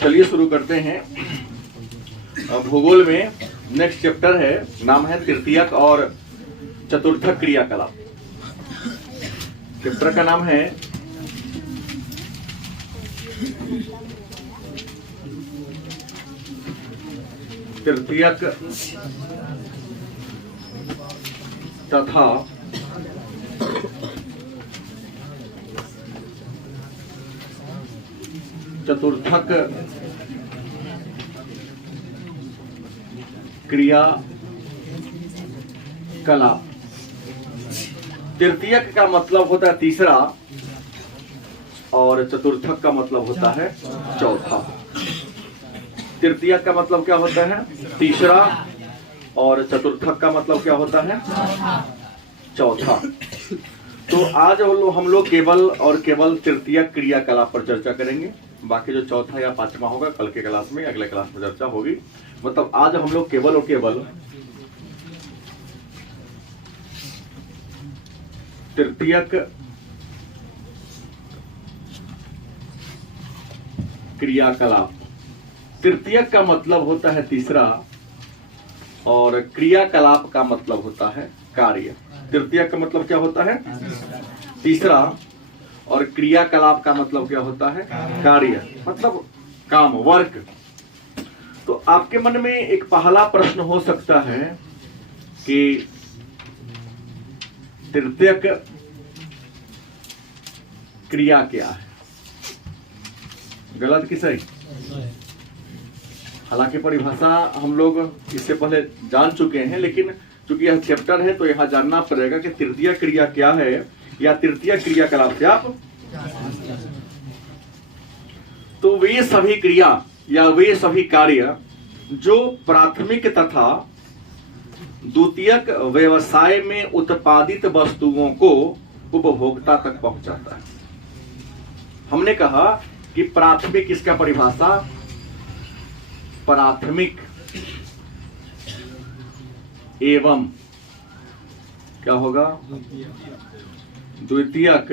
चलिए शुरू करते हैं। भूगोल में नेक्स्ट चैप्टर है, नाम है तृतीयक और चतुर्थक क्रियाकलाप। चैप्टर का नाम है तृतीयक तथा चतुर्थक क्रियाकलाप। तृतीयक का मतलब होता है तीसरा और चतुर्थक का मतलब होता है चौथा। तृतीयक का मतलब क्या होता है? तीसरा, और चतुर्थक का मतलब क्या होता है? चौथा। तो आज हम लोग केवल और केवल तृतीयक क्रियाकलाप पर चर्चा करेंगे। बाकी जो चौथा या पांचवा होगा कल के क्लास में, अगले क्लास में चर्चा होगी। मतलब आज हम लोग केवल और केवल तृतीयक क्रियाकलाप। तृतीयक का मतलब होता है तीसरा और क्रियाकलाप का मतलब होता है कार्य। तृतीयक का मतलब क्या होता है? तीसरा, और क्रियाकलाप का मतलब क्या होता है? कार्य, मतलब काम, वर्क। तो आपके मन में एक पहला प्रश्न हो सकता है कि तृतीयक क्रिया क्या है? गलत कि सही? हालांकि परिभाषा हम लोग इससे पहले जान चुके हैं, लेकिन चूंकि यह चैप्टर है तो यहां जानना पड़ेगा कि तृतीय क्रिया क्या है या तृतीय क्रियाकलाप से आप। तो वे सभी क्रिया या वे सभी कार्य जो प्राथमिक तथा द्वितीयक व्यवसाय में उत्पादित वस्तुओं को उपभोक्ता तक पहुंचाता है। हमने कहा कि प्राथमिक, इसका परिभाषा प्राथमिक एवं क्या होगा? द्वितीयक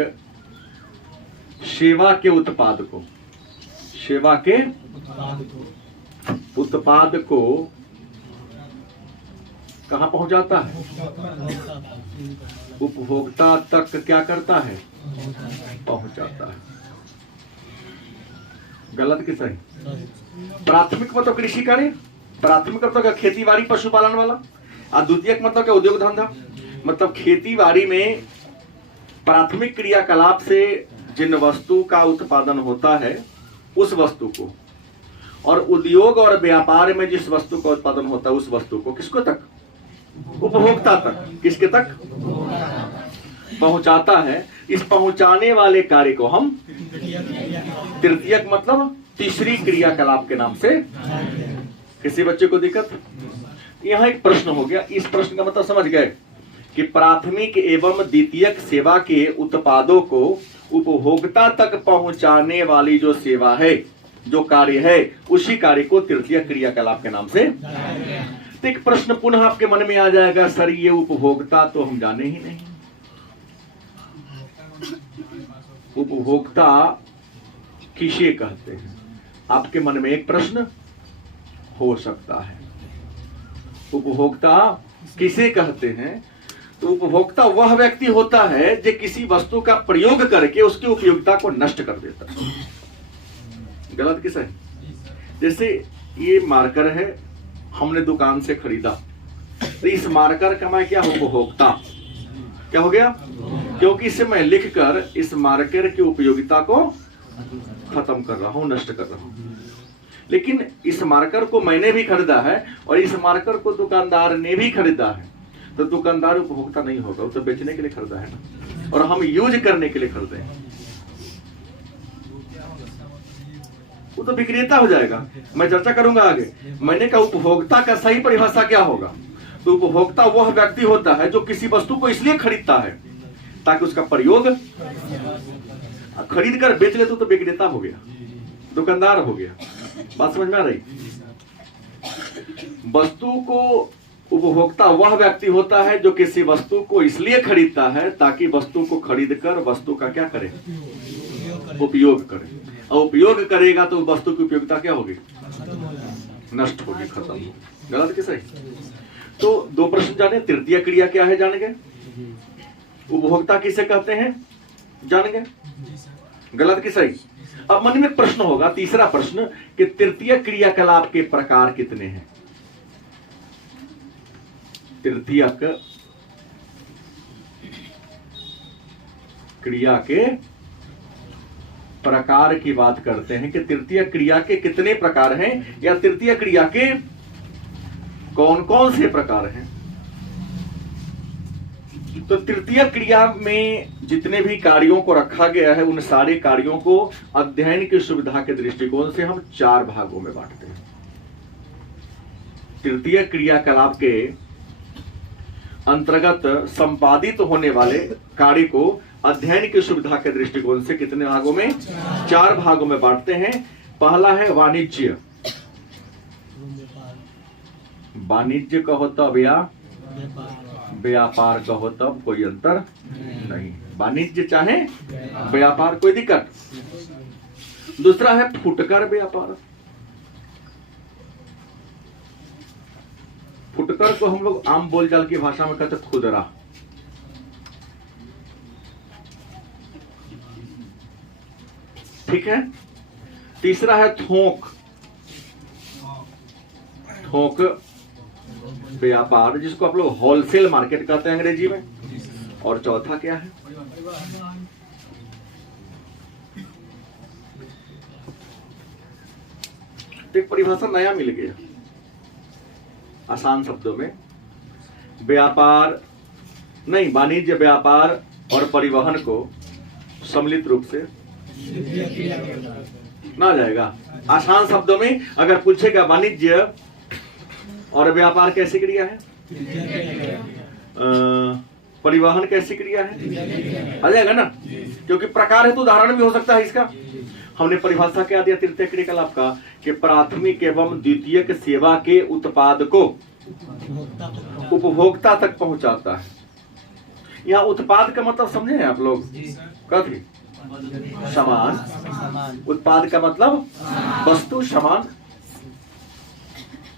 सेवा के उत्पाद को, सेवा के उत्पाद को कहां पहुंचाता है? उपभोक्ता तक क्या करता है? पहुंचाता है। गलत कि सही? प्राथमिक मतलब कृषि कार्य, प्राथमिक मतलब खेती बाड़ी पशुपालन वाला, और द्वितीयक मतलब क्या? उद्योग धंधा। मतलब खेती बाड़ी में प्राथमिक क्रियाकलाप से जिन वस्तु का उत्पादन होता है उस वस्तु को, और उद्योग और व्यापार में जिस वस्तु का उत्पादन होता है उस वस्तु को किसको तक? उपभोक्ता तक। किसके तक? पहुंचाता है। इस पहुंचाने वाले कार्य को हम तृतीयक मतलब तीसरी क्रियाकलाप के नाम से। किसी बच्चे को दिक्कत? यहां एक प्रश्न हो गया। इस प्रश्न का मतलब समझ गए कि प्राथमिक एवं द्वितीयक सेवा के उत्पादों को उपभोक्ता तक पहुंचाने वाली जो सेवा है, जो कार्य है, उसी कार्य को तृतीय क्रियाकलाप के नाम से। तो एक प्रश्न पुनः आपके मन में आ जाएगा, सर ये उपभोक्ता तो हम जाने ही नहीं। उपभोक्ता किसे कहते हैं? आपके मन में एक प्रश्न हो सकता है, उपभोक्ता किसे कहते हैं? तो उपभोक्ता वह व्यक्ति होता है जो किसी वस्तु का प्रयोग करके उसकी उपयोगिता को नष्ट कर देता है। गलत कि सही? जैसे ये मार्कर है, हमने दुकान से खरीदा, तो इस मार्कर का मैं क्या हूं? उपभोक्ता। क्या हो गया? क्योंकि इसे मैं लिखकर इस मार्कर की उपयोगिता को खत्म कर रहा हूं, नष्ट कर रहा हूं। लेकिन इस मार्कर को मैंने भी खरीदा है और इस मार्कर को दुकानदार ने भी खरीदा है, तो दुकानदार उपभोक्ता नहीं होगा, वो तो बेचने के लिए खरीदा है ना, और हम यूज करने के लिए खरीदे हैं, वो तो विक्रेता हो जाएगा। मैं चर्चा करूंगा आगे। मैंने कहा उपभोक्ता का सही परिभाषा क्या होगा? तो उपभोक्ता वह व्यक्ति होता है जो किसी वस्तु को इसलिए खरीदता है ताकि उसका प्रयोग, खरीद कर बेच ले तो विक्रेता हो गया, दुकानदार हो गया। बात समझ में आ रही? वस्तु को उपभोक्ता वह व्यक्ति होता है जो किसी वस्तु को इसलिए खरीदता है ताकि वस्तु को खरीदकर वस्तु का क्या करे? उपयोग करे। और उपयोग करेगा तो वस्तु की उपयोगिता क्या होगी? नष्ट होगी, खत्म होगी। गलत कि सही? तो दो प्रश्न जाने, तृतीय क्रिया क्या है जान गए, उपभोक्ता किसे कहते हैं जान गए, गलत कि सही? अब मन में एक प्रश्न होगा, तीसरा प्रश्न, कि तृतीय क्रियाकलाप के प्रकार कितने हैं? तृतीयक क्रिया के प्रकार की बात करते हैं कि तृतीय क्रिया के कितने प्रकार हैं, या तृतीय क्रिया के कौन कौन से प्रकार हैं? तो तृतीय क्रिया में जितने भी कार्यों को रखा गया है, उन सारे कार्यों को अध्ययन की सुविधा के दृष्टिकोण से हम 4 भागों में बांटते हैं। तृतीय क्रियाकलाप के अंतर्गत संपादित होने वाले कार्य को अध्ययन की सुविधा के दृष्टिकोण से कितने भागों में? 4 भागों में बांटते हैं। पहला है वाणिज्य। वाणिज्य कहो तब या व्यापार कहो तब कोई अंतर नहीं, वाणिज्य चाहे व्यापार, कोई दिक्कत। दूसरा है फुटकर व्यापार। फुटकर को हम लोग आम बोलचाल की भाषा में कहते खुदरा। ठीक है। तीसरा है थोक, थोक व्यापार, जिसको आप लोग होलसेल मार्केट कहते हैं अंग्रेजी में। और चौथा क्या है? एक परिभाषा नया मिल गया आसान शब्दों में, व्यापार नहीं, वाणिज्य, व्यापार और परिवहन को सम्मिलित रूप से ना जाएगा। आसान शब्दों में अगर पूछेगा वाणिज्य और व्यापार कैसी क्रिया है, परिवहन कैसी क्रिया है, आ जाएगा ना, क्योंकि प्रकार है तो उदाहरण भी हो सकता है इसका। हमने परिभाषा क्या दिया तृतीय क्रियाकलाप का, कि प्राथमिक एवं द्वितीयक सेवा के उत्पाद को उपभोक्ता तक पहुंचाता है। यहाँ उत्पाद का मतलब समझे हैं आप लोग? कथी? सामान। उत्पाद का मतलब वस्तु, सामान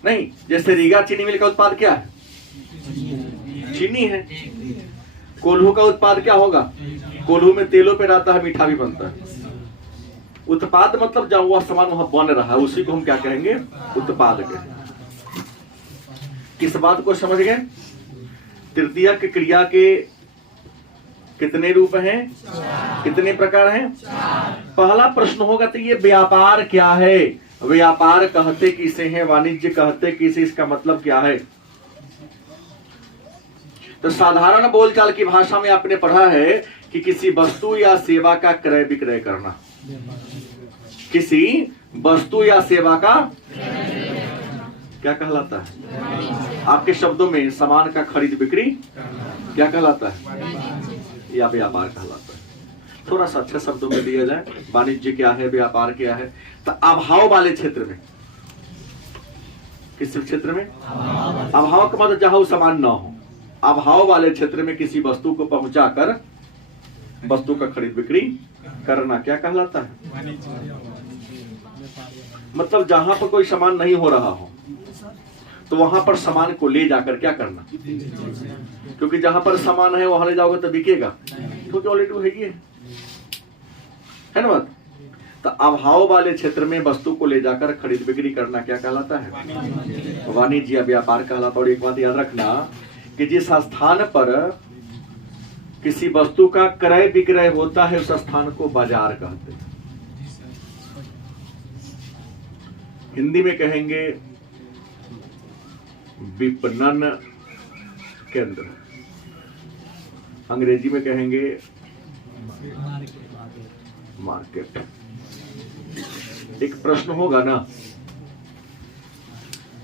नहीं। जैसे रीगा चीनी मिल का उत्पाद क्या है? चीनी है। कोल्हू का उत्पाद क्या होगा? कोल्हू में तेलों पे रहता है, मीठा भी बनता है। उत्पाद मतलब जहां वह सामान वहां बन रहा है, उसी को हम क्या कहेंगे? उत्पाद कहेंगे। किस बात को समझ गए? तृतीयक क्रिया के कितने रूप हैं? कितने प्रकार हैं? पहला प्रश्न होगा तो ये व्यापार क्या है? व्यापार कहते किसे हैं? वाणिज्य कहते किसे? इसका मतलब क्या है? तो साधारण बोलचाल की भाषा में आपने पढ़ा है कि किसी वस्तु या सेवा का क्रय विक्रय करना। किसी वस्तु या सेवा का क्या कहलाता है? आपके शब्दों में सामान का खरीद बिक्री क्या कहलाता है? या व्यापार कहलाता है। थोड़ा सा अच्छे शब्दों में दिया जाए, वाणिज्य क्या है, व्यापार क्या है? तो अभाव वाले क्षेत्र में, किस क्षेत्र में? अभाव का मतलब जहां सामान ना हो, अभाव वाले क्षेत्र में किसी वस्तु को पहुंचाकर वस्तु का खरीद बिक्री करना क्या कहलाता है? मतलब जहां पर कोई सामान नहीं हो रहा हो तो वहां पर सामान को ले जाकर क्या करना? क्योंकि जहां पर सामान है वहां ले जाओगे तो बिकेगा, क्योंकि ऑलरेडी है ना बात। तो अभाव वाले क्षेत्र में वस्तु को ले जाकर खरीद बिक्री करना क्या कहलाता है? वाणिज्य या व्यापार कहलाता है। और एक बात याद रखना कि जिस स्थान पर किसी वस्तु का क्रय विक्रय होता है उस स्थान को बाजार कहते हैं। हिंदी में कहेंगे विपणन केंद्र, अंग्रेजी में कहेंगे मार्केट। एक प्रश्न होगा ना,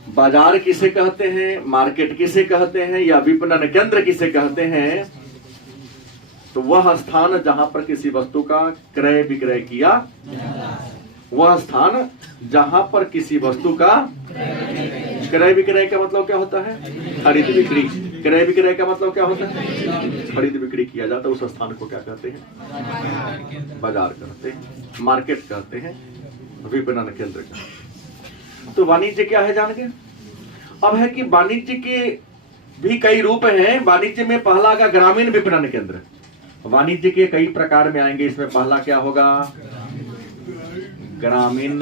बाजार किसे कहते हैं, मार्केट किसे कहते हैं, या विपणन केंद्र किसे कहते हैं? तो वह स्थान जहां पर किसी वस्तु का क्रय विक्रय किया, वह स्थान जहां पर किसी वस्तु का क्रय विक्रय का मतलब क्या होता है? खरीद बिक्री। क्रय विक्रय का मतलब क्या होता है? खरीद बिक्री किया जाता है उस स्थान को क्या कहते हैं? बाजार कहते हैं, मार्केट कहते हैं, विपणन केंद्र कहते हैं। तो वाणिज्य क्या है जान के? अब है कि वाणिज्य के भी कई रूप हैं। वाणिज्य में पहला आगा ग्रामीण विपणन केंद्र। वाणिज्य के कई प्रकार में आएंगे। इसमें पहला क्या होगा? ग्रामीण।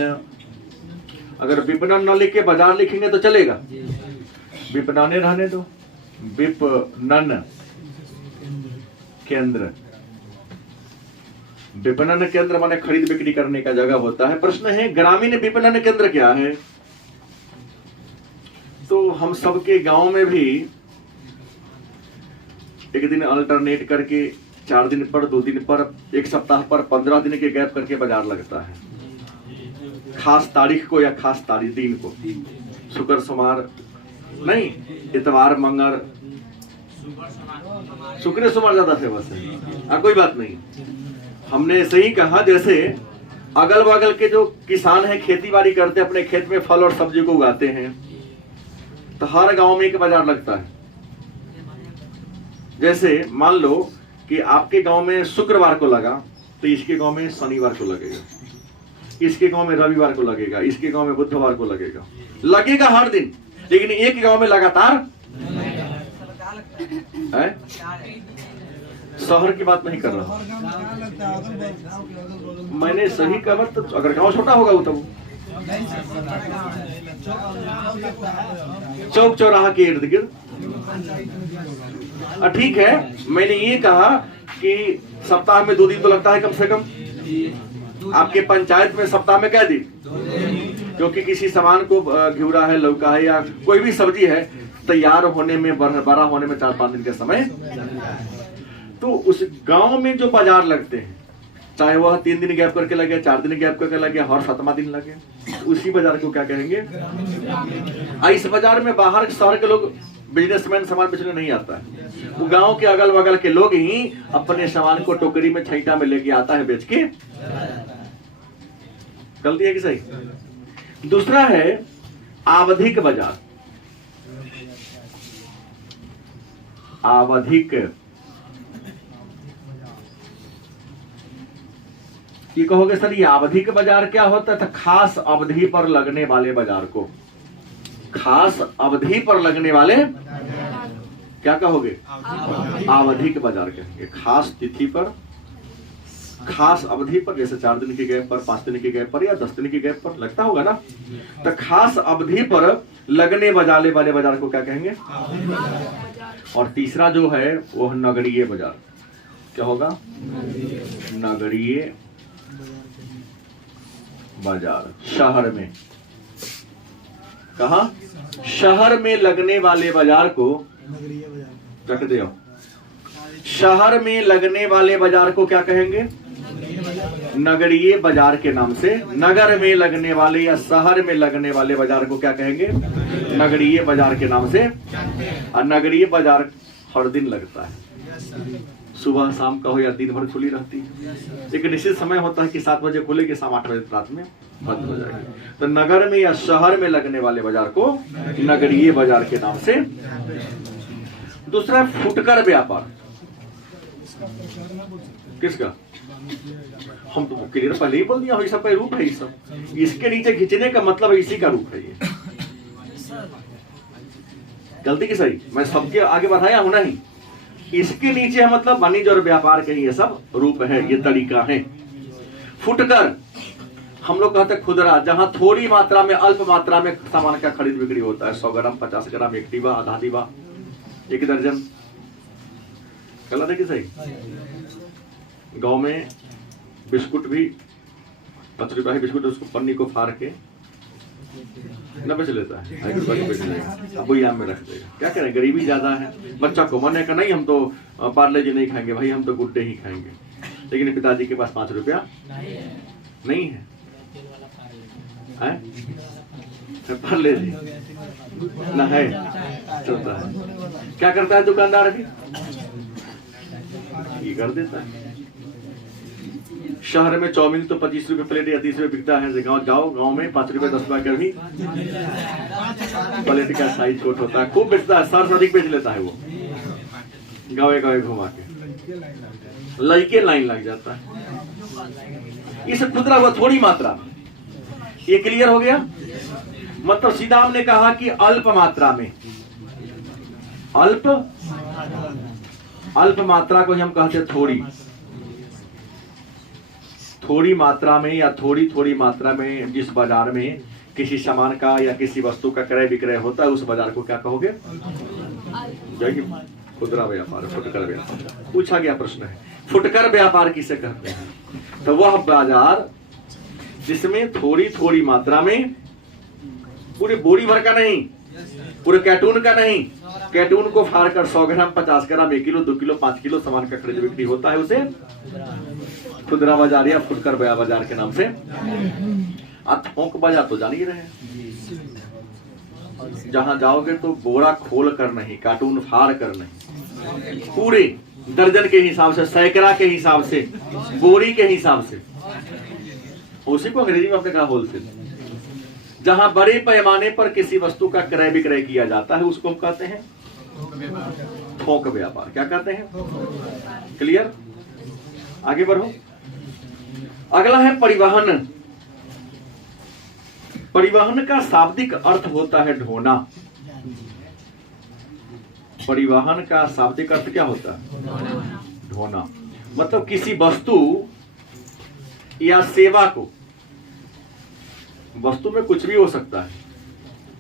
अगर विपणन न लिख के बाजार लिखेंगे तो चलेगा? विपणन रहने दो, विपणन केंद्र। विपणन केंद्र माने खरीद बिक्री करने का जगह होता है। प्रश्न है ग्रामीण विपणन केंद्र क्या है? तो हम सबके गांव में भी एक दिन अल्टरनेट करके 4 दिन पर, 2 दिन पर, 1 सप्ताह पर, 15 दिन के गैप करके बाजार लगता है। खास तारीख को या खास तारीख दिन को, शुक्र सोमवार नहीं, इतवार मंगल, शुक्र सोमवार ज्यादा फेमस है। कोई बात नहीं, हमने ऐसे ही कहा जैसे अगल बगल के जो किसान हैं खेती बाड़ी करते, अपने खेत में फल और सब्जी को उगाते हैं, तो हर गांव में एक बाजार लगता है। जैसे मान लो कि आपके गांव में शुक्रवार को लगा तो इसके गांव में शनिवार को लगेगा, इसके गांव में रविवार को लगेगा, इसके गांव में बुधवार को लगेगा। लगेगा हर दिन, लेकिन एक गांव में लगातार है। शहर की बात नहीं कर रहा मैंने, सही कहा। तो अगर गांव छोटा होगा वो तब चौक चौराहा के इर्द गिर्द। ठीक है, मैंने ये कहा कि सप्ताह में 2 दिन तो लगता है कम से कम। आपके पंचायत में सप्ताह में क्या दिन? क्योंकि किसी सामान को घिउरा है, लौका है या कोई भी सब्जी है, तैयार होने में, बड़ा होने में 4-5 दिन का समय। तो उस गांव में जो बाजार लगते हैं, चाहे वह 3 दिन गैप करके लगे, 4 दिन गैप करके लगे, हर 7वां दिन लगे, उसी बाजार को क्या कहेंगे? इस बाजार में बाहर शहर के लोग, बिजनेसमैन सामान बेचने नहीं आता है। वो गांव के अगल बगल के लोग ही अपने सामान को टोकरी में, छैटा में लेके आता है बेच के। गलती है कि सही? दूसरा है आवधिक बाजार। आवधिक, ये कहोगे सर ये आवधिक बाजार क्या होता है? खास अवधि पर लगने वाले बाजार को खास अवधि पर लगने वाले क्या कहोगे? आवधिक बाजार कहेंगे। खास तिथि पर, खास अवधि पर, जैसे 4 दिन के गैप पर, 5 दिन के गैप पर या 10 दिन के गैप पर लगता होगा ना, तो खास अवधि पर लगने वाले बाजार को क्या कहेंगे? और तीसरा जो है वो नगरीय बाजार। क्या होगा? नगरीय बाजार। शहर में, कहा? शहर में लगने वाले बाजार को रख दो। शहर में लगने वाले बाजार को क्या कहेंगे? नगरीय बाजार के नाम से। नगर में लगने वाले या शहर में लगने वाले बाजार को क्या कहेंगे? नगरीय बाजार के नाम से। और नगरीय बाजार हर दिन लगता है, सुबह शाम का हो या दिन भर खुली रहती है। एक निश्चित समय होता है कि 7 बजे खुलेगी, शाम 8 बजे रात में बंद हो जाएगी। तो नगर में या शहर में लगने वाले बाजार को नगरीय बाजार के नाम से। दूसरा फुटकर व्यापार। किसका? हम तो क्लियर पहले ही बोल दिया, ये सब का रूप है। ये सब इसके नीचे खींचने का मतलब इसी का रूप है। ये गलती की सही, मैं सबके आगे बढ़ाया हूं नहीं। इसके नीचे मतलब वाणिज्य और व्यापार के ये सब रूप है, ये तरीका है। फुटकर हम लोग कहते हैं खुदरा, जहां थोड़ी मात्रा में, अल्प मात्रा में सामान का खरीद बिक्री होता है। 100 ग्राम, 50 ग्राम, 1 डिब्बा, आधा डिब्बा, 1 दर्जन। गलत है कि सही? गांव में बिस्कुट भी 5 रुपया है बिस्कुट, उसको पन्नी को फाड़ के न बेच लेता है, 1 रुपया को बेच लेगा, अब वही आम में रख देगा। क्या करें, गरीबी ज्यादा है। बच्चा को मन है कि नहीं हम तो पार्ले जी नहीं खाएंगे भाई, हम तो गुड्डे ही खाएंगे, लेकिन पिताजी के पास 5 रुपया नहीं है। पार्ले जी ना है, चलता है। क्या करता है दुकानदार भी? ये कर देता है। शहर में चाउमीन तो 25 रुपए प्लेट या 30 रुपए बिकता है। गाँव में 5 रुपए 10 रुपए का भी प्लेट का साइज छोटा होता है, खूब बेचता है, 60 से अधिक बेच लेता है वो। गावे गावे घुमा के लड़के लाइन लग जाता है। इसे खुदरा हुआ थोड़ी मात्रा, ये क्लियर हो गया। मतलब सीधा हमने कहा कि अल्प मात्रा में, अल्प मात्रा को हम कहते हैं थोड़ी, थोड़ी मात्रा में या थोड़ी थोड़ी मात्रा में जिस बाजार में किसी सामान का या किसी वस्तु का क्रय विक्रय होता है उस बाजार को क्या कहोगे? खुदरा व्यापार, फुटकर व्यापार। पूछा गया प्रश्न है, फुटकर व्यापार किसे कहते हैं? तो वह बाजार जिसमें थोड़ी थोड़ी मात्रा में, पूरे बोरी भर का नहीं, पूरे कैटून का नहीं, कैटून को फाड़ कर 100 ग्राम 50 ग्राम 1 किलो 2 किलो 5 किलो सामान का खरीद बिक्री होता है, उसे खुदरा बाजार या फुटकर बाजार के नाम से। थोक बाजार तो जान ही रहे, जहां जाओगे तो बोरा खोल कर नहीं, कार्टून फाड़ कर नहीं, पूरे दर्जन के हिसाब से, सैकड़ा के हिसाब से, बोरी के हिसाब से, उसी को अंग्रेजी में आपने कहा होलसेल। जहां बड़े पैमाने पर किसी वस्तु का क्रय विक्रय किया जाता है उसको हम कहते हैं थोक व्यापार। क्या कहते हैं? क्लियर? आगे बढ़ो। अगला है परिवहन। परिवहन का शाब्दिक अर्थ होता है ढोना। परिवहन का शाब्दिक अर्थ क्या होता है? ढोना। मतलब किसी वस्तु या सेवा को, वस्तु में कुछ भी हो सकता है,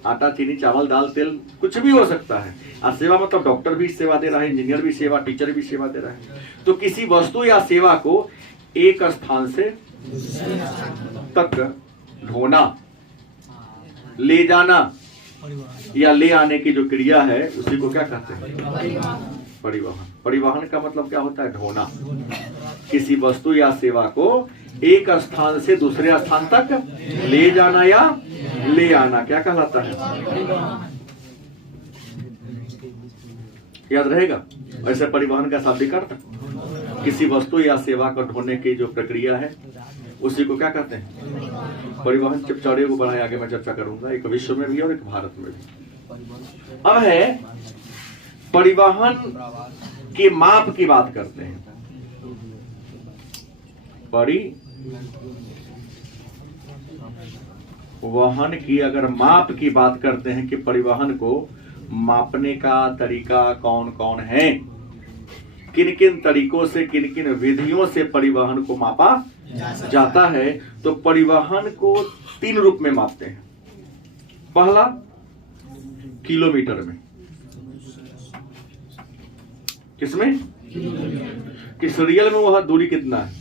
आटा चीनी चावल दाल तेल कुछ भी हो सकता है। और सेवा मतलब डॉक्टर भी सेवा दे रहा है, इंजीनियर भी सेवा, टीचर भी सेवा दे रहा है। तो किसी वस्तु या सेवा को एक स्थान से तक ढोना, ले जाना या ले आने की जो क्रिया है उसी को क्या कहते हैं? परिवहन। परिवहन का मतलब क्या होता है? ढोना। किसी वस्तु या सेवा को एक स्थान से दूसरे स्थान तक ले जाना या ले आना क्या कहलाता है? याद रहेगा। ऐसे परिवहन का शाब्दिक अर्थ किसी वस्तु या सेवा को ढोने की जो प्रक्रिया है उसी को क्या कहते हैं? परिवहन। चौड़े को बढ़ाए आगे मैं चर्चा करूंगा, एक विश्व में भी और एक भारत में भी। अब है परिवहन के माप की बात करते हैं। परिवहन की अगर माप की बात करते हैं कि परिवहन को मापने का तरीका कौन कौन है, किन किन तरीकों से, किन किन विधियों से परिवहन को मापा जाता है, तो परिवहन को 3 रूप में मापते हैं। पहला किलोमीटर में। किसमें? किस रियल में वह दूरी कितना है।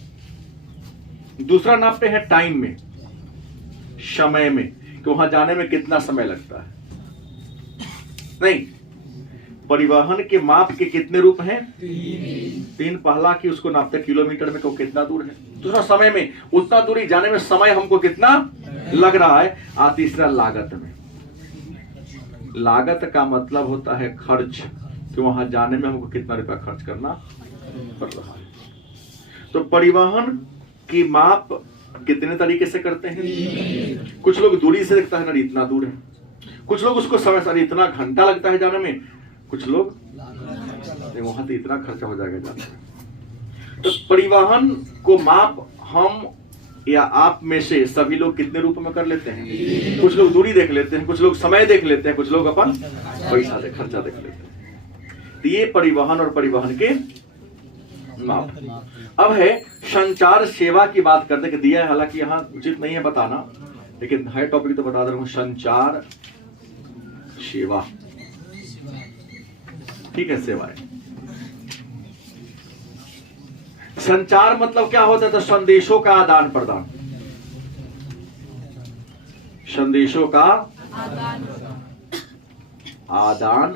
दूसरा नापते हैं टाइम में, समय में, कि वहां जाने में कितना समय लगता है। नहीं, परिवहन के माप के कितने रूप हैं? 3। पहला कि उसको नापते किलोमीटर में, तो कितना दूर है। दूसरा समय में, उतना दूरी जाने में समय हमको कितना लग रहा है। और तीसरा लागत में। लागत का मतलब होता है खर्च, कि वहां जाने में हमको कितना रुपया खर्च करना पड़ रहा है। तो परिवहन की माप कितने तरीके से करते हैं? कुछ लोग दूरी से देखता है ना, इतना दूर है। कुछ लोग उसको समय से, इतना घंटा लगता है जाने में। कुछ लोग वहां तो इतना खर्चा हो जाएगा जाने में। तो परिवहन को माप हम या आप में से सभी लोग कितने रूप में कर लेते हैं? कुछ लोग दूरी देख लेते हैं, कुछ लोग समय देख लेते हैं, कुछ लोग अपन पैसा देख, खर्चा देख लेते हैं। तो ये परिवहन और परिवहन के माप। अब है संचार सेवा की बात करते कि दिया है, हालांकि यहाँ उचित नहीं है बताना, लेकिन है टॉपिक तो बता दे रहा हूं। संचार सेवा, ठीक है, सेवाएं। संचार मतलब क्या होता है? तो संदेशों का आदान प्रदान। संदेशों का आदान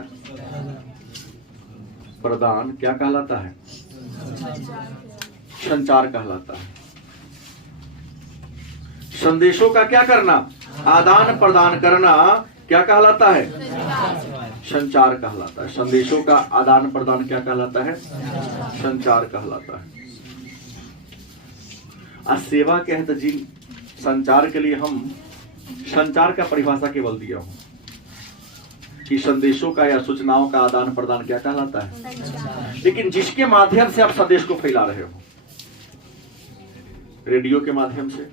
प्रदान क्या कहलाता है? संचार कहलाता है। संदेशों का क्या करना? आदान प्रदान करना क्या कहलाता है? संचार कहलाता है। संदेशों का आदान प्रदान क्या कहलाता है? संचार कहलाता है। आज सेवा के है तो जी संचार के लिए हम संचार का परिभाषा केवल दिया हूं। कि संदेशों का या सूचनाओं का आदान प्रदान क्या कहलाता है। लेकिन जिसके माध्यम से आप संदेश को फैला रहे हो, रेडियो के माध्यम से,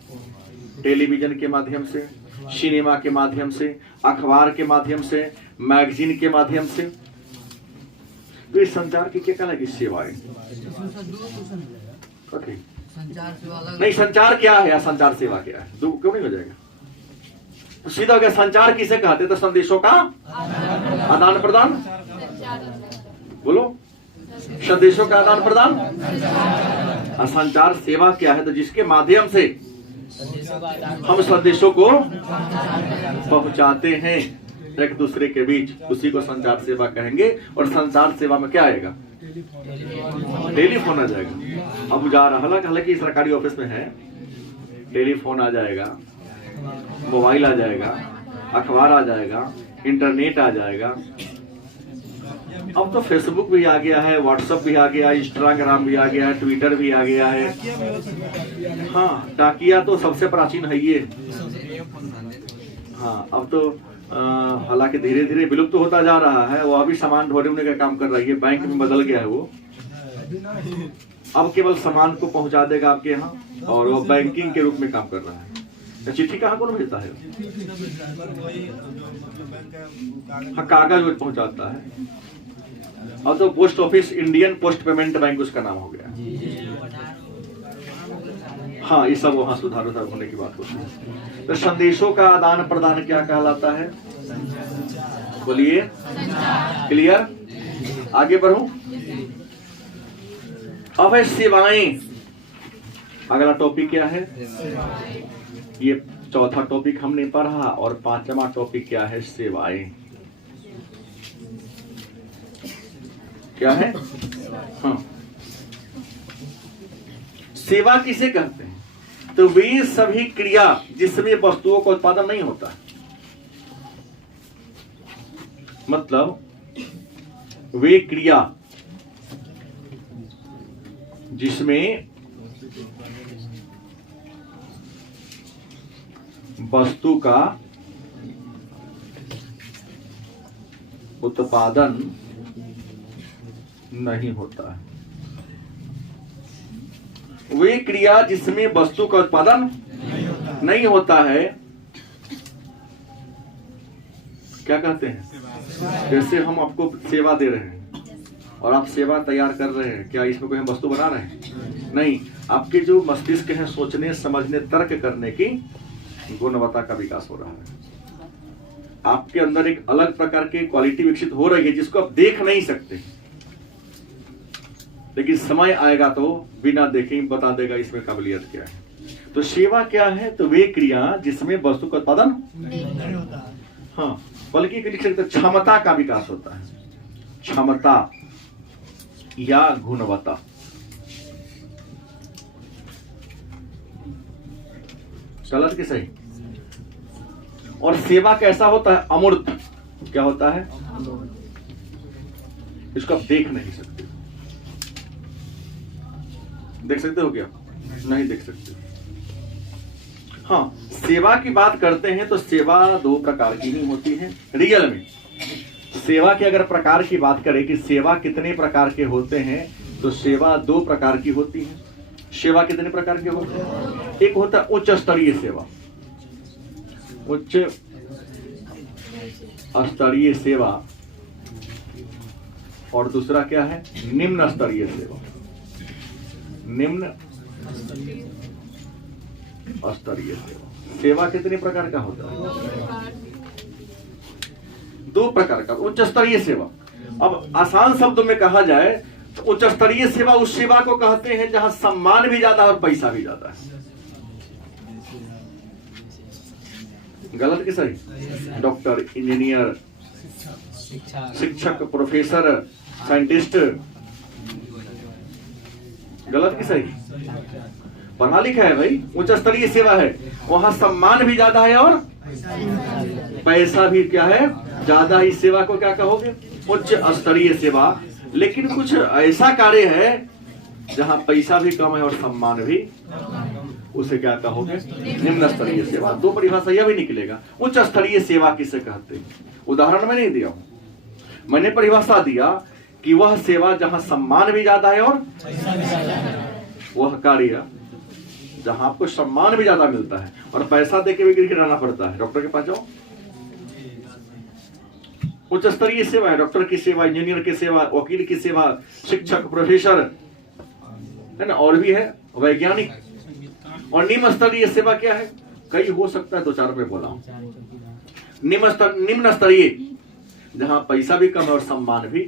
टेलीविजन के माध्यम से, सिनेमा के माध्यम से, अखबार के माध्यम से, मैगजीन के माध्यम से, तो इस संचार की क्या कहलाएगी? सेवाएं। नहीं, संचार क्या है या संचार सेवा क्या है? दो क्यों नहीं हो जाएगा? तो सीधा हो गया, संचार किसे कहते? तो संदेशों का आदान प्रदान। बोलो, संदेशों का आदान प्रदान। और संचार सेवा क्या है? तो जिसके माध्यम से हम संदेशों को पहुंचाते हैं एक दूसरे के बीच, उसी को संचार सेवा कहेंगे। और संचार सेवा में क्या आएगा? टेलीफोन आ जाएगा। अब जा रहा, हालांकि सरकारी ऑफिस में है, टेलीफोन आ जाएगा, मोबाइल आ जाएगा, अखबार आ जाएगा, इंटरनेट आ जाएगा। अब तो फेसबुक भी आ गया है, व्हाट्सएप भी आ गया, इंस्टाग्राम भी आ गया है, ट्विटर भी आ गया है। हाँ, डाकिया तो सबसे प्राचीन है ये। हाँ, अब तो हालांकि धीरे धीरे विलुप्त होता जा रहा है, वो अभी सामान ढोने का काम कर रही है, बैंक में बदल गया है वो। अब केवल सामान को पहुंचा देगा आपके यहाँ, और वो बैंकिंग के रूप में काम कर रहा है। चिट्ठी कहाँ कौन भेजता है? हाँ, कागज वो पहुंचाता है। अब तो post office, Indian post payment bank उसका नाम हो गया। हाँ, ये सब वहां सुधार होने की बात होती है। तो संदेशों का आदान प्रदान क्या कहलाता है? बोलिए, क्लियर? आगे बढ़ूं। अब है सेवाएं। अगला टॉपिक क्या है? ये चौथा टॉपिक हमने पढ़ा, और पांचवा टॉपिक क्या है? सेवाएं। क्या है? हाँ, सेवा किसे कहते हैं? तो वे सभी क्रिया जिसमें वस्तुओं का उत्पादन नहीं होता। मतलब वे क्रिया जिसमें वस्तु का उत्पादन नहीं होता है। वे क्रिया जिसमें वस्तु का उत्पादन नहीं होता है, क्या कहते हैं? जैसे हम आपको सेवा दे रहे हैं और आप सेवा तैयार कर रहे हैं, क्या इसमें कोई हम वस्तु बना रहे हैं? नहीं, आपके जो मस्तिष्क है, सोचने, समझने, तर्क करने की गुणवत्ता का विकास हो रहा है। आपके अंदर एक अलग प्रकार की क्वालिटी विकसित हो रही है जिसको आप देख नहीं सकते, लेकिन समय आएगा तो बिना देखे ही बता देगा इसमें काबिलियत क्या है। तो सेवा क्या है? तो वे क्रिया जिसमें वस्तु का उत्पादन नहीं होता, हाँ, बल्कि लिख सकते क्षमता का विकास होता है। क्षमता या गुणवत्ता। गलत कि सही? और सेवा कैसा होता है? अमूर्त। क्या होता है? इसको आप देख नहीं सकते। देख सकते हो क्या? नहीं देख सकते। हाँ, सेवा की बात करते हैं तो सेवा दो प्रकार की ही होती है रियल में। सेवा के अगर प्रकार की बात करें कि सेवा कितने प्रकार के होते हैं, तो सेवा दो प्रकार की होती है। सेवा कितने प्रकार के होते हैं? एक होता है उच्च स्तरीय सेवा। उच्च स्तरीय सेवा, और दूसरा क्या है? निम्न स्तरीय सेवा। निम्न स्तरीय सेवा। सेवा कितने प्रकार का होता है? दो प्रकार का। उच्च स्तरीय सेवा, अब आसान शब्दों में कहा जाए तो उच्च स्तरीय सेवा उस सेवा को कहते हैं जहां सम्मान भी ज्यादा और पैसा भी ज्यादा है। गलत कि सही? डॉक्टर, इंजीनियर, शिक्षक, प्रोफेसर, साइंटिस्ट। गलत कि सही? पढ़ा लिखा है भाई, उच्च स्तरीय सेवा है, वहां सम्मान भी ज्यादा है और पैसा भी क्या है? ज्यादा। इस सेवा को क्या कहोगे? उच्च स्तरीय सेवा। लेकिन कुछ ऐसा कार्य है जहां पैसा भी कम है और सम्मान भी, उसे क्या कहोगे? निम्न स्तरीय सेवा। दो परिभाषा यह भी निकलेगा। उच्च स्तरीय सेवा किसे कहते हैं? उदाहरण मैं नहीं दिया हूं, मैंने परिभाषा दिया कि वह सेवा जहां सम्मान भी ज्यादा है और वह कार्य जहां आपको सम्मान भी ज्यादा मिलता है और पैसा देके भी गिर रहना पड़ता है। डॉक्टर के पास जाओ, उच्च स्तरीय सेवा है, डॉक्टर की सेवा, इंजीनियर की सेवा, वकील की सेवा, शिक्षक, प्रोफेसर है ना, और भी है वैज्ञानिक। और निम्न स्तरीय सेवा क्या है? कई हो सकता है, 2-4 रुपए बोला हूं। निम्न स्तरीय जहां पैसा भी कम है और सम्मान भी,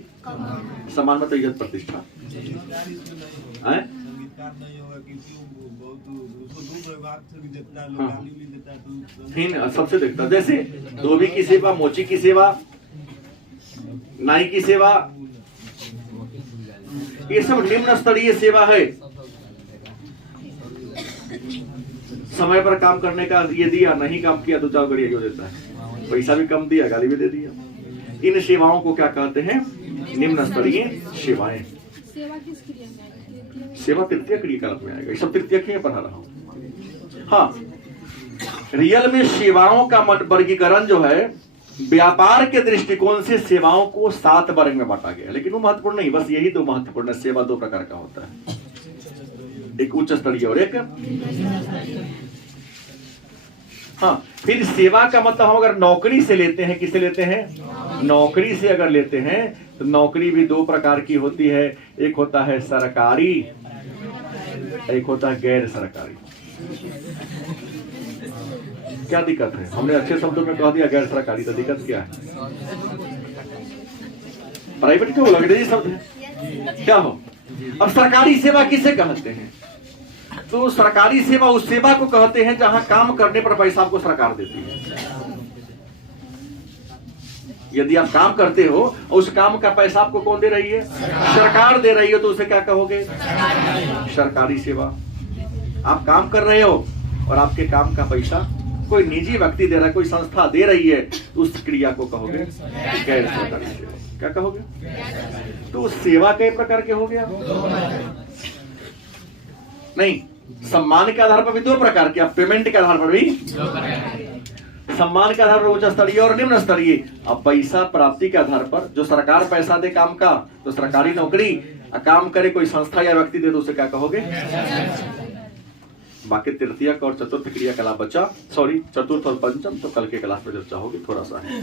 सम्मान में तो इज्जत प्रतिष्ठा है। हाँ। सबसे देखता, जैसे धोबी की सेवा, मोची की सेवा, नाई की सेवा, ये सब निम्न स्तरीय सेवा है। समय पर काम करने का ये दिया, नहीं काम किया तो 4 गड़िया क्यों देता है, पैसा भी कम दिया, गाली भी दे दिया। इन सेवाओं को क्या कहते हैं? निम्न स्तरीय सेवाएं। सेवा किस क्रिया में? सेवा तृतीय क्रियाकलाप में आएगा, ये सब तृतीय क्रिया पढ़ा रहा हूं। हाँ, रियल में सेवाओं का वर्गीकरण जो है, व्यापार के दृष्टिकोण से सेवाओं को 7 वर्ग में बांटा गया है, लेकिन वो महत्वपूर्ण नहीं, बस यही 2 महत्वपूर्ण है। सेवा 2 प्रकार का होता है, एक उच्च स्तरीय और एक। हाँ, फिर सेवा का मतलब हम अगर नौकरी से लेते हैं, किससे लेते हैं? नौकरी से अगर लेते हैं तो नौकरी भी 2 प्रकार की होती है, एक होता है सरकारी, एक होता है गैर सरकारी। क्या दिक्कत है? हमने अच्छे शब्दों में कह दिया गैर सरकारी, तो दिक्कत क्या है? प्राइवेट क्यों? अंग्रेजी शब्द है, क्या हो? अब सरकारी सेवा किसे कहते हैं? तो सरकारी सेवा उस सेवा को कहते हैं जहां काम करने पर पैसा आपको सरकार देती है। यदि आप काम करते हो और उस काम का पैसा आपको कौन दे रही है? सरकार दे रही है, तो उसे क्या कहोगे? सरकारी सेवा। आप काम कर रहे हो और आपके काम का पैसा कोई निजी व्यक्ति दे रहा है, कोई संस्था दे रही है, तो उस क्रिया को कहोगे गैर सरकारी सेवा। क्या कहोगे? तो सेवा कई प्रकार के हो गया? नहीं, सम्मान के आधार पर भी 2 प्रकार के, पेमेंट के आधार पर भी, सम्मान के आधार पर उच्च स्तरीय और निम्न स्तरीय। अब पैसा प्राप्ति के आधार पर, जो सरकार पैसा दे काम का तो सरकारी नौकरी, काम करे कोई संस्था या व्यक्ति दे तो उसे क्या कहोगे? बाकी तृतीयक और चतुर्थ क्रियाकलाप बचा, सॉरी चतुर्थ और पंचम तो कल के क्लास में चर्चा होगी, थोड़ा सा है।